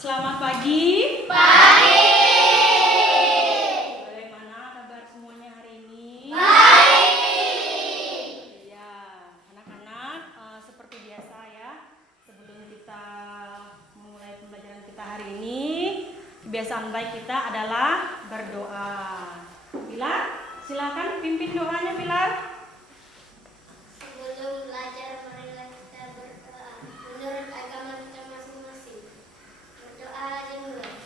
Selamat pagi. Pagi. Bagaimana kabar semuanya hari ini? Baik. Ya, anak-anak, seperti biasa ya. Sebelum kita memulai pembelajaran kita hari ini, kebiasaan baik kita adalah berdoa. Pilar, silakan pimpin doanya, Pilar. Sebelum belajar, marilah kita berdoa menurut agama kita masing-masing. Berdoa dimulai.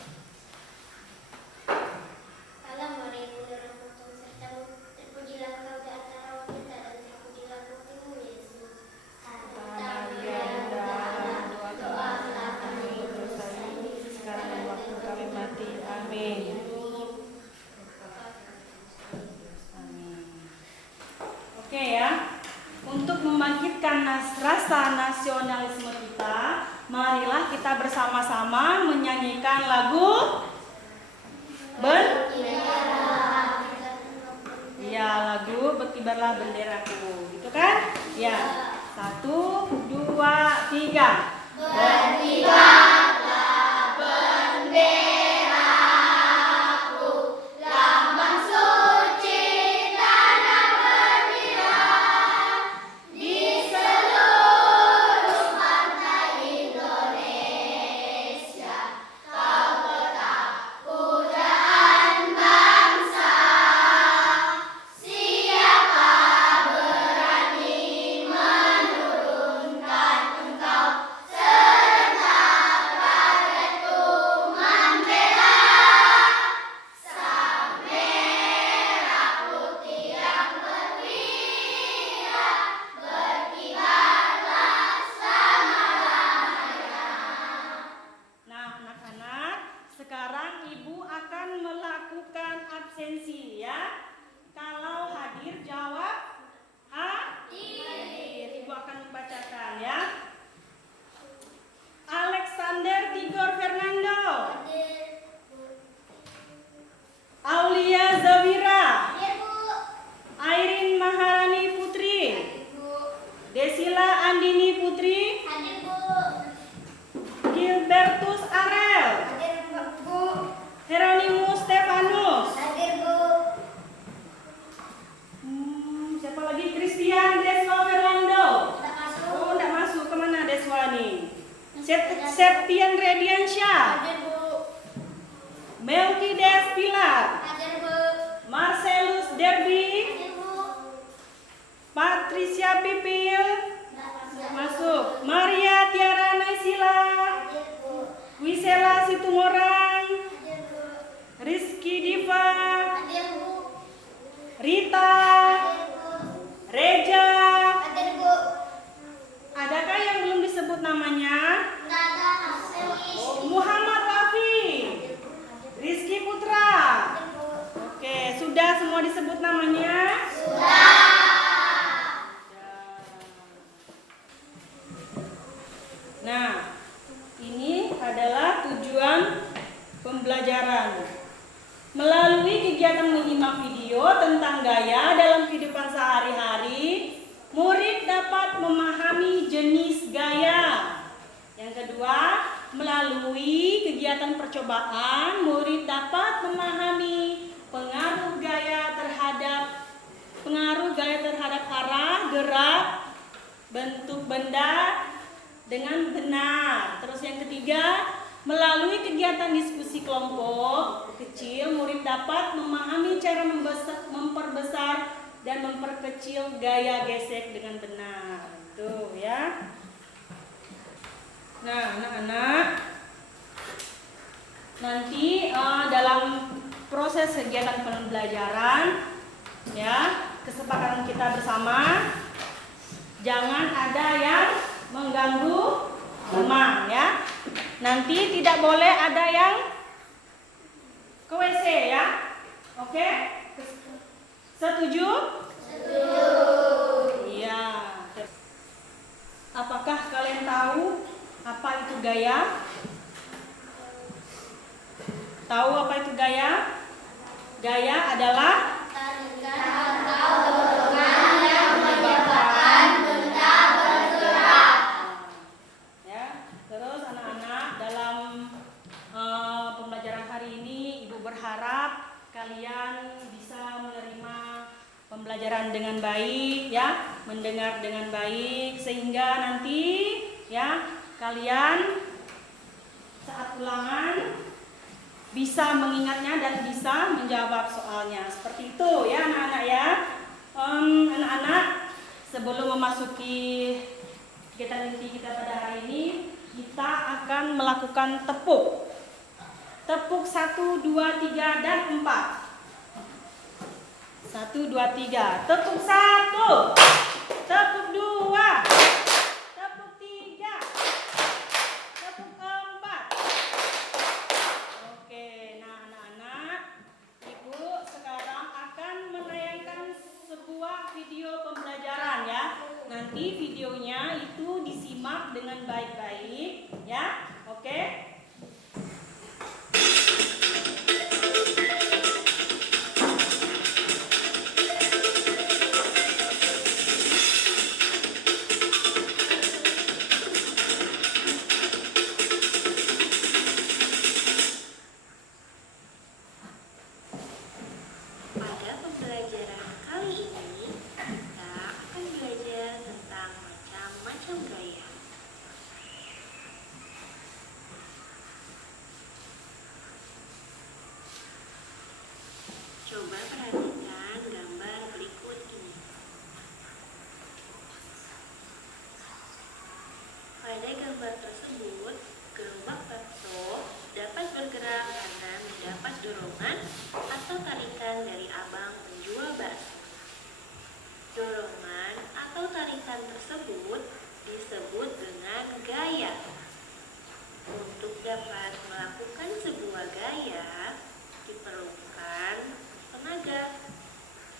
Salam Maria, Tuhan sertamu, terpujilah Engkau di antara wanita dan terpujilah putrimu Yesus. Maria, doakanlah kami berdosa ini sekarang dan waktu kami mati. Amin. Amin. Oke ya. Untuk membangkitkan rasa nasionalisme kita, marilah kita bersama-sama menyanyikan lagu ya, lagu Berkibarlah Benderaku, gitu kan? Ya, 1, 2, 3. Berkibarlah benderaku, lambang suci tanah berkibar di seluruh pantai Indonesia. Kau tetap pujaan bangsa. Siapa berani menurunkan engkau? Serentak rakyatku membela. Sang merah putih yang berkilau, berkibarlah selama-lamanya. Nah, anak-anak, sekarang Ibu akan melakukan absensi ya. Kalau hadir jawab hadir. Ibu akan membacakan ya. Alexander Tigor Fernando, Aulia Zawira, Airin Maharani Putri, Desila Andini Putri, Gilbertus Arel, Hieronymus Stefanus, siapa lagi? Christian Deswa Fernando. Oh, enggak masuk. Kemana Deswa nih? Septian Rediansyah, Melkides Pilar, Marcelus Derby, Patricia Pipil, masuk. Maria Tiara Naisila, Wisela Situmorang, Rizky Diva, Rita, Reja. Adakah yang belum disebut namanya? Muhammad Rafi, Rizky Putra. Oke, sudah semua disebut namanya? Nah, ini adalah tujuan pembelajaran. Melalui kegiatan menyimak video tentang gaya dalam kehidupan sehari-hari, murid dapat memahami jenis gaya. Yang kedua, melalui kegiatan percobaan, murid dapat memahami pengaruh gaya terhadap arah, gerak, bentuk benda dengan benar. Terus yang ketiga, melalui kegiatan diskusi kelompok kecil, murid dapat memahami cara memperbesar dan memperkecil gaya gesek dengan benar. Tuh ya. Nah, anak-anak, nanti dalam proses kegiatan pembelajaran ya, kesepakatan kita bersama, jangan ada yang mengganggu teman ya. Nanti tidak boleh ada yang ke WC ya. Oke? Setuju? Setuju. Iya. Apakah kalian tahu apa itu gaya? Tahu apa itu gaya? Gaya adalah Dorongan yang menyebabkan benda bergerak. ya. Terus anak-anak, dalam mendengar dengan baik sehingga nanti ya kalian saat ulangan bisa mengingatnya dan bisa menjawab soalnya. Seperti itu ya anak-anak ya. Anak-anak, sebelum memasuki kegiatan inti kita pada hari ini, kita akan melakukan tepuk. Tepuk 1, 2, 3 dan 4. 1, 2, 3. Tepuk 1. Tepuk 2. Tepuk 3. Tepuk 4. Oke, nah anak-anak, Ibu sekarang akan menayangkan sebuah video pembelajaran ya. Nanti videonya itu disimak dengan baik-baik ya. Oke? Pada pembelajaran kali ini, kita akan belajar tentang macam-macam gaya. Coba perhatikan gambar berikut ini. Pada gambar tersebut, gerobak bakso dapat bergerak karena mendapat dorongan atau tarikan dari abang penjual bakso. Dorongan atau tarikan tersebut disebut dengan gaya. Untuk dapat melakukan sebuah gaya, diperlukan tenaga,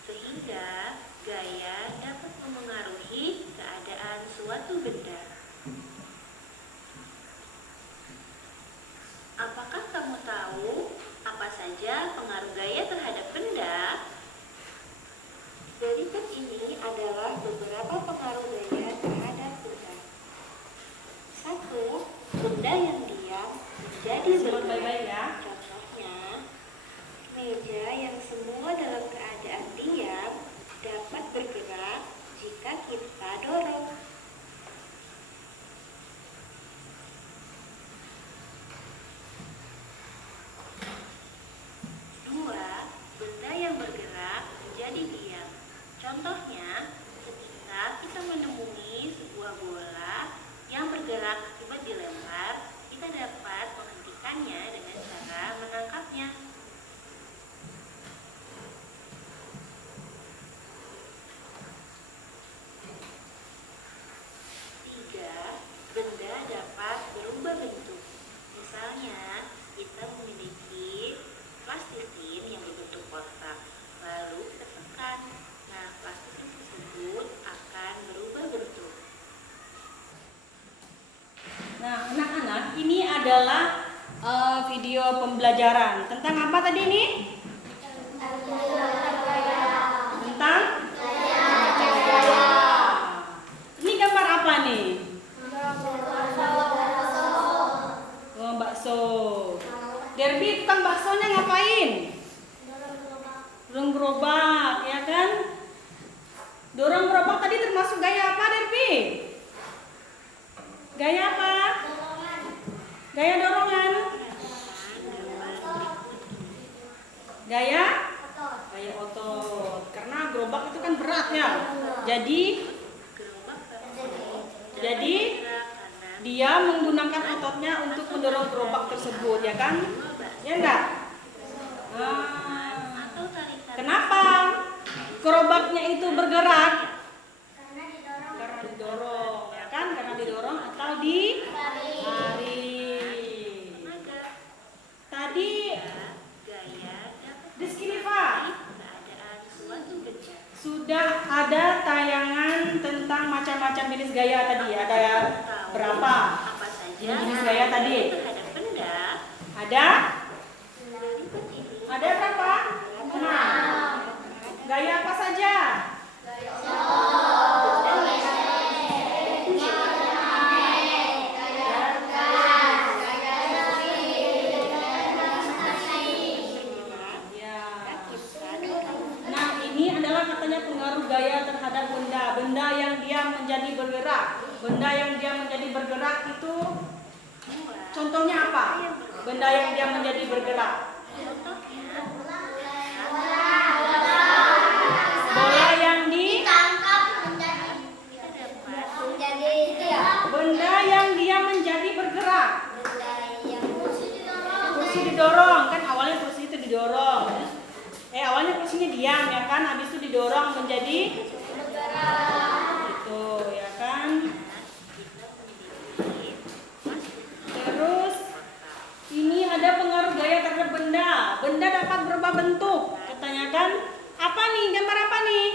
sehingga gaya dapat memengaruhi keadaan suatu benda. Apakah kamu tahu apa saja pengaruh gaya terhadap benda? Berikut ini adalah beberapa pengaruh gaya terhadap benda. 1. Benda yang diam menjadi Simak bergerak. baik-baik ya. Contohnya, meja yang semula dalam keadaan diam dapat bergerak jika kita dorong. 2. Benda yang bergerak menjadi diam. Contohnya, ketika kita menemui sebuah bola yang bergerak akibat dilempar, kita dapat menghentikannya dengan cara menangkapnya. 3. Benda dapat berubah bentuk. Misalnya, kita memiliki plastisin yang berbentuk kotak, lalu kita tekan. Nah, plastisin tersebut akan berubah bentuk. Nah, anak-anak, ini adalah video pembelajaran tentang apa tadi ini? Tentang ini gambar apa nih? Oh, bakso. Derby, tukang baksonya ngapain? Dorong gerobak, ya kan? Dorong gerobak tadi termasuk gaya apa, Derby? Gaya apa? Gaya dorongan. Gaya? Gaya otot. Karena gerobak itu kan berat ya. Jadi dia menggunakan ototnya untuk mendorong gerobak tersebut, ya kan? Ya enggak? Kenapa gerobaknya itu bergerak? Karena didorong, ya kan? Karena didorong atau ditarik. Tadi Rizky Nifa, sudah ada tayangan tentang macam-macam jenis gaya tadi. Ada berapa jenis gaya tadi? Ada? Ada berapa? Nah, gaya apa saja? Nah, ini adalah katanya pengaruh gaya terhadap benda. menjadi bergerak. Benda yang dia menjadi bergerak itu Dua, contohnya apa? Benda yang dia menjadi bergerak. contohnya Bola yang di Ditangkap menjadi kita dapat menjadi dia. benda yang dia menjadi bergerak. Benda yang Kursi didorong, kan awalnya kursi itu didorong. Awalnya kursinya diam ya kan, habis itu didorong menjadi itu ya kan. kita sendiri masih Terus ini ada pengaruh gaya terhadap benda. Benda dapat berubah bentuk. Katanya kan, apa nih? Gambar apa nih?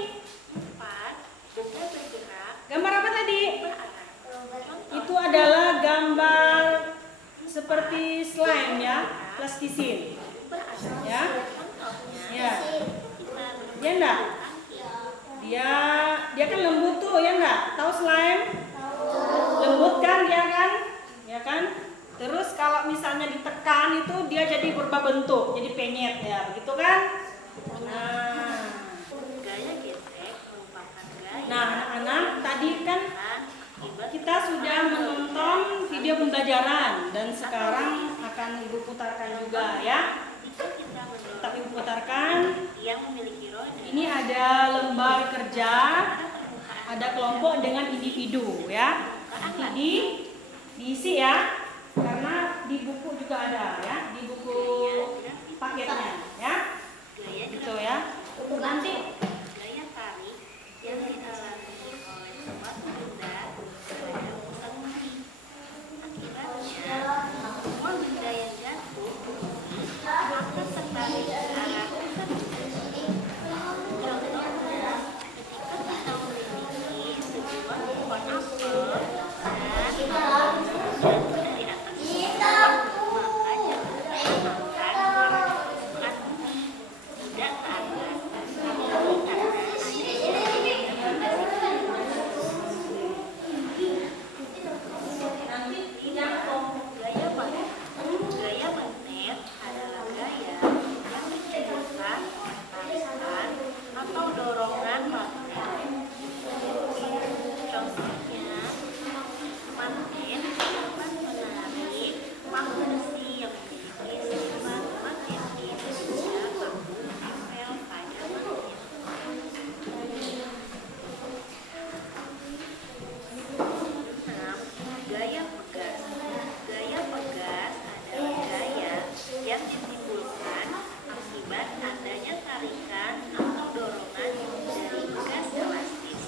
empat, benda bergerak Gambar apa tadi? berarah. Itu adalah gambar seperti slime ya, plastisin. Berarah. Ya. Contohnya Ya. kita Ya enggak? Dia kan lembut tuh ya enggak? Tahu slime? Lembut kan dia kan? Ya kan? Terus kalau misalnya ditekan itu dia jadi berubah bentuk, jadi penyet ya, begitu kan? Nah, gaya gesek merupakan gaya nah anak-anak tadi kan akibat kita sudah menonton video pembelajaran dan sekarang akan Ibu putarkan juga ya. jika kita mendorong Tapi Ibu putarkan. yang memiliki roda Ini ada lembar kerja, ada kelompok dengan individu ya. Nanti diisi ya, karena di buku juga ada ya, di buku paketnya ya, gaya gitu ya. Nanti gaya tarik yang dialami oleh suatu benda terhadap pusat bumi. Akibatnya, semua benda yang jatuh ke bumi akan tertarik ke arah pusat bumi. Contohnya, ketika kita memiliki sebuah pohon apel dan jatuh dari atas pohon, maka jatuhnya akan mengarah ke pusat bumi, tidak ke atas. Tapi karena adanya gaya magnet. Gaya magnet adalah gaya yang ditimbulkan oleh tarikan atau dorongan magnet. Contohnya, magnet dapat menarik paku besi yang memiliki sifat magnetis sehingga paku menempel pada magnet. 6. Gaya pegas. Gaya pegas adalah gaya yang ditimbulkan akibat adanya tarikan atau dorongan dari gas elastis.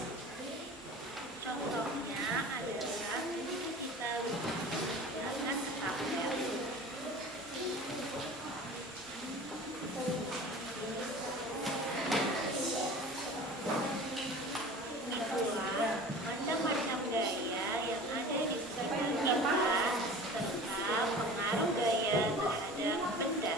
Contohnya adalah ketika kita menggunakan stapler. Itulah macam-macam gaya yang ada di sekitar kita serta pengaruh gaya terhadap benda.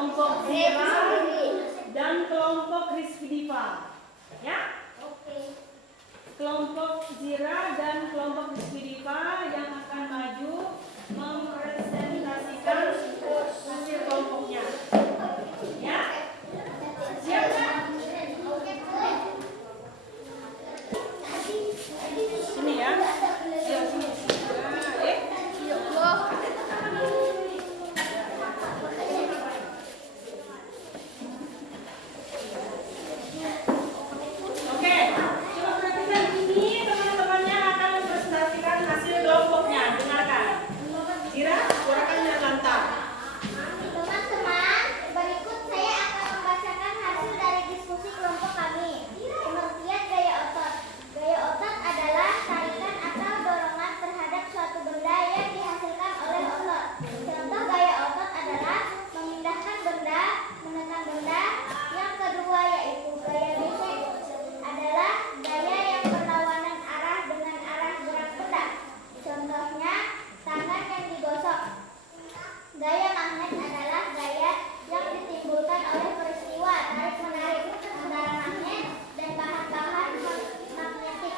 kelompok Zira dan kelompok Rizky Diva. Ya? Oke. Kelompok Zira dan kelompok Rizky Diva yang akan maju mempresentasikan hasil kelompoknya. Ya? Siap nggak? Sini ya. Ayo sini. Nah, Oke, coba perhatikan ini teman-temannya akan mempresentasikan hasil kelompoknya. Dengarkan. Zira, suarakan dengan lantang. Teman-teman, berikut saya akan membacakan hasil dari diskusi kelompok kami. Pengertian gaya otot. Gaya otot adalah tarikan atau dorongan terhadap suatu benda yang dihasilkan oleh otot. Contoh gaya otot adalah memindahkan benda, menekan benda. Yang kedua yaitu gaya bisek adalah gaya yang berlawanan arah dengan arah gerak benda. Contohnya tangan yang digosok. Gaya magnet adalah gaya yang ditimbulkan oleh peristiwa tarik-menarik antara magnet dan bahan-bahan magnetik.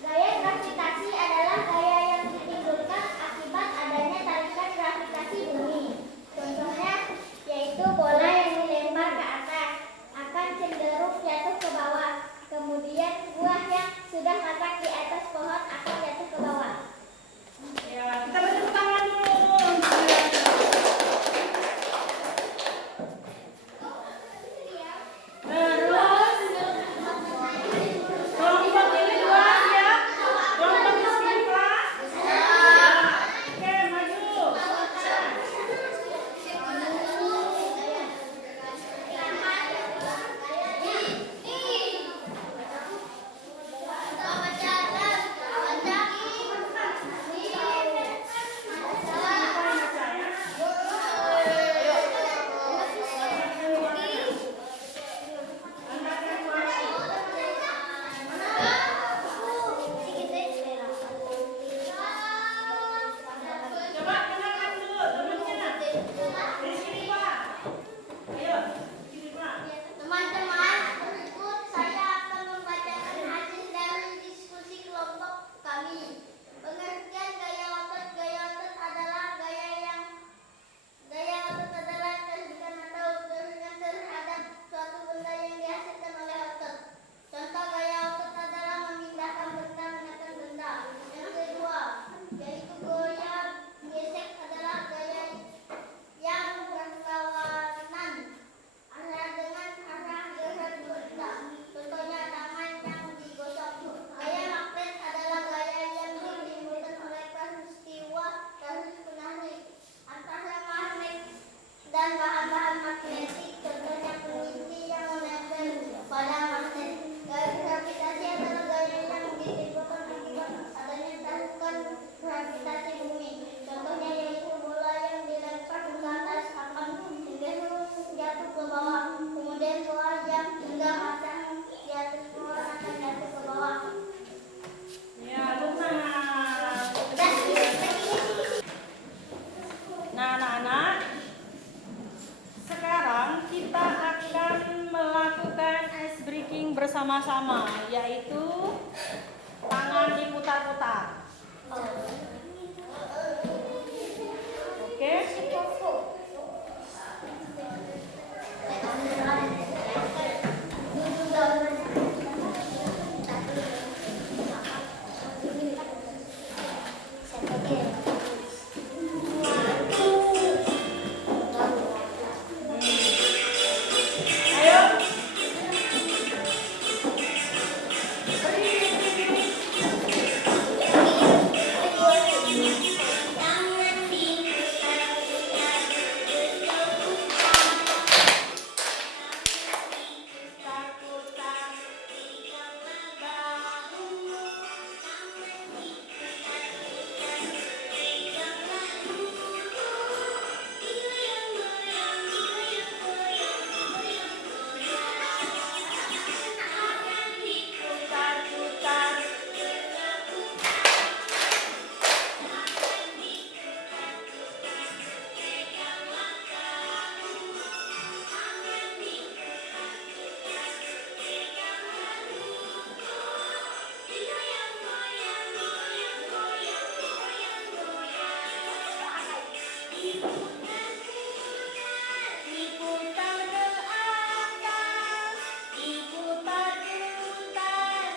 Gaya gravitasi adalah gaya yang ditimbulkan akibat adanya tarikan gravitasi bumi. Contohnya yaitu bola yang dilempar ke atas akan cenderung jatuh ke bawah. Kemudian buah yang sudah matang di atas pohon akan jatuh ke bawah. Ya, kita bertepuk tangan dulu. Terus kelompok ini luas ya. Kelompok Rizky Diva. Oke, maju. Coba dengarkan dulu temannya. Rizky Diva. Ayo, Rizky Diva. Teman-teman, berikut saya akan membacakan hasil dari diskusi kelompok kami. Pengertian gaya otot adalah gaya otot adalah tarikan atau dorongan terhadap suatu benda yang dihasilkan oleh otot. Contoh gaya otot adalah memindahkan benda, menekan benda. Yang kedua, yaitu gaya gesek adalah gaya yang berlawanan arah dengan arah gerak benda. Contohnya tangan yang digosok. Gaya magnet adalah gaya yang ditimbulkan oleh peristiwa tarik-menarik antara magnet dan bahan-bahan magnetik. Contohnya penginti yang menempel pada magnet. Gaya gravitasi adalah gaya yang ditimbulkan akibat adanya tarikan gravitasi bumi. Contohnya yaitu bola yang dilempar ke atas akan cenderung jatuh ke bawah. Kemudian bola yang sudah matang di atas pohon akan jatuh ke bawah. Ya, lunas. Nah, anak-anak, sekarang kita akan melakukan ice breaking bersama-sama, yaitu tangan diputar-putar. Oke? Ayo. Berdiri. diputar ke atas, diputar putar,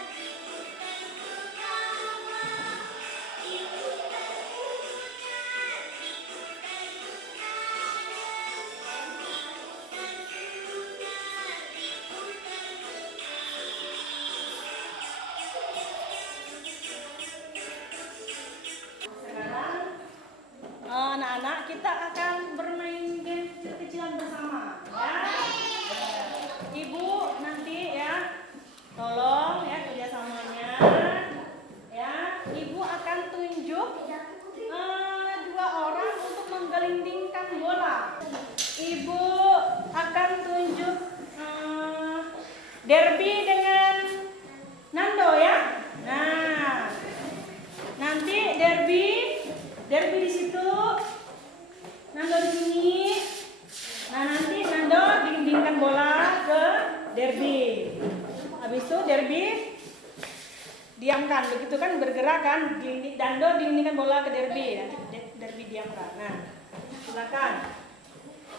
sekarang anak-anak kita akan bermain game kecil-kecilan bersama ya. Ibu nanti ya tolong ya kerjasamanya ya. Ibu akan tunjuk dua orang untuk menggelindingkan bola. Ibu akan tunjuk Derby dengan Nando ya. Nah, nanti Derby di situ, Nando di sini. Nah, nanti Nando gelindingkan bola ke Derby. Habis itu Derby diamkan, begitu kan bergerak kan? Nando gelindingkan bola ke Derby. Nanti Derby diamkan. Nah, silakan.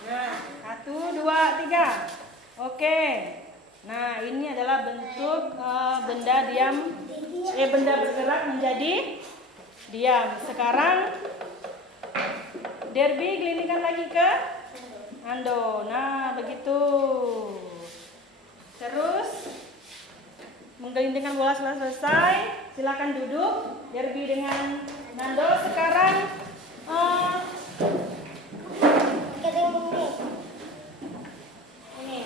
Nah, 1, 2, 3. Oke. Nah, ini adalah bentuk benda bergerak menjadi diam. Sekarang Derby gelindingkan lagi ke Nando. Nah, begitu. Terus menggelindingkan bola selesai. Silakan duduk. Derby dengan Nando. Sekarang ini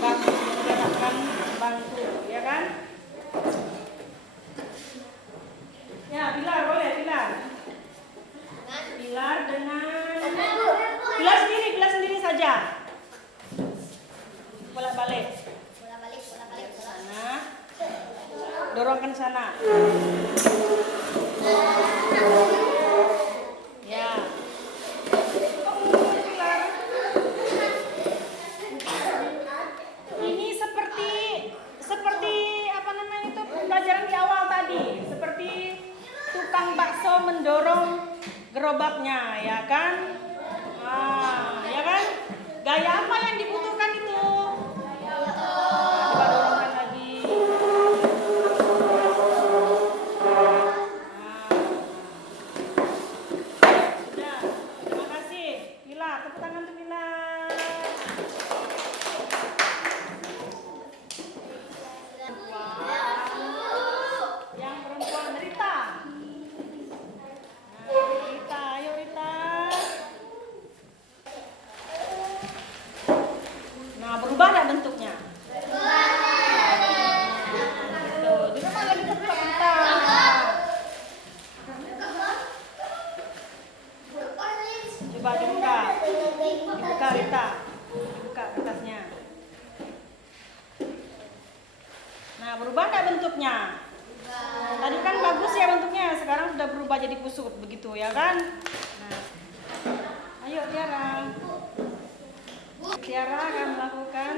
menggerakkan bangku, ya kan? Ya, Pilar boleh, Pilar. Pilar dengan Pilar sendiri saja. Bolak-balik. Sana. Dorongkan sana. Ya. Pilar. Ini seperti apa namanya itu pembelajaran di awal tadi, seperti tukang bakso mendorong gerobaknya, ya kan? Nah, ya kan? Gaya apa yang dibutuhkan itu? Coba dorongkan lagi. Sudah, terima kasih. Pilar, tepuk tangan untuk Pilar. Yang perempuan Rita. Nah, Rita, ayo Rita. Nah, berubah nggak bentuknya? Tuh, juga kan lagi tetap Rita. Coba dibuka Rita, dibuka kertasnya. Nah, berubah nggak bentuknya? Tadi kan bagus ya bentuknya, sekarang sudah berubah jadi kusut begitu ya kan? Nah, ayo Tiara. Tiara akan melakukan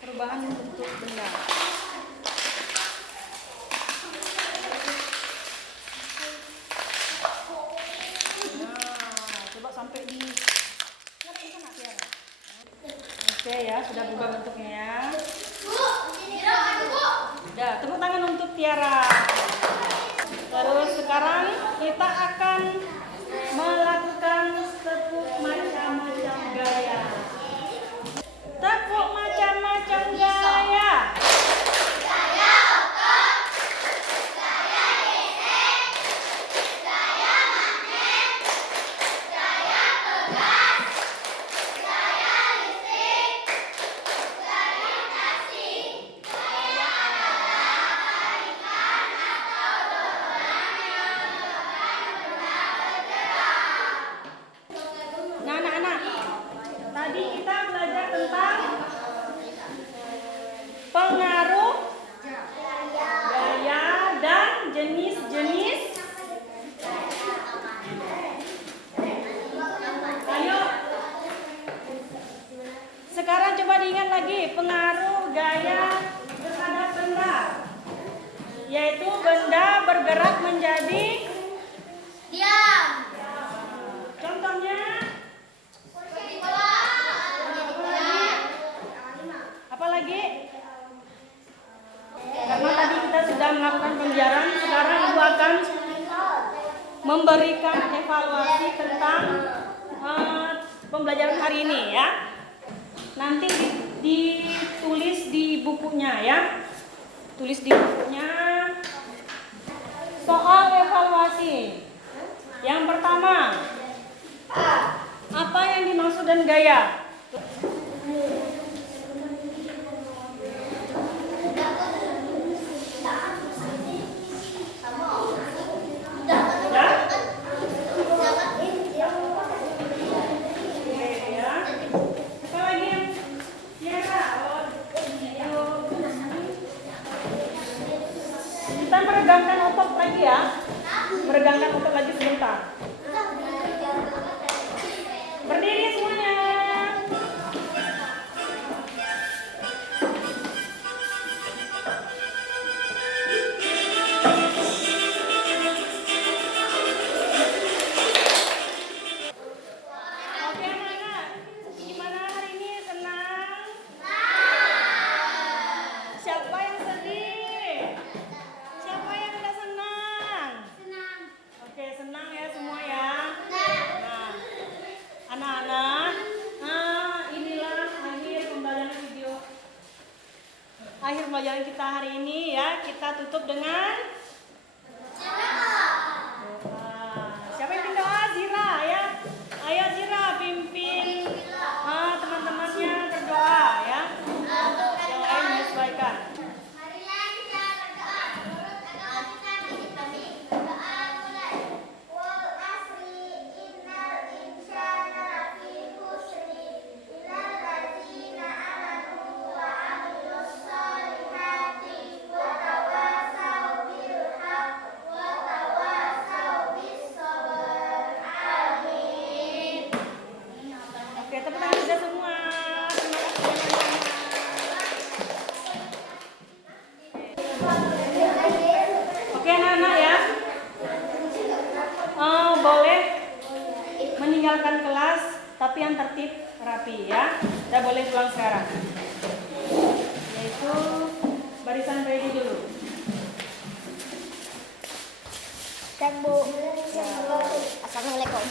perubahan bentuk benda. Nah, coba sampai di sana Tiara. Oke ya, sudah berubah bentuknya ya. Udah, tepuk tangan untuk Tiara. Terus sekarang kita akan melakukan tepuk macam-macam gaya. Tepuk macam-macam gaya. memberikan evaluasi tentang pembelajaran hari ini ya. Nanti ditulis di bukunya ya. Tulis di bukunya. Soal evaluasi. Yang pertama, apa yang dimaksud dengan gaya? Kita meregangkan otot lagi ya. Meregangkan otot lagi sebentar. Berdiri semuanya. Oke anak-anak, gimana hari ini? Senang? Siapa yang sedih? Siapa yang udah senang? Oke, senang ya semua ya. Nah, anak-anak, inilah akhir pembelajaran video. Akhir pembelajaran kita hari ini ya. Kita tutup dengan doa. Siapa yang pimpin doa? Zira ya. Ayo Zira pimpin teman-temannya berdoa ya. Yang lain menyesuaikan. Marilah kita berdoa menurut agama kita masing-masing. Berdoa mulai. Wal asri innal insana lafi khusri illal ladzina amanu wa amilus solihati wa tawassaw bil haqq wa tawassaw bis sabr. Amin. Oke, tepuk tangan sudah semua. Terima kasih anak-anak. Oke anak-anak ya. Boleh meninggalkan kelas, tapi yang tertib rapi ya. Kita boleh pulang sekarang. Yaitu barisan ready dulu. Assalamualaikum.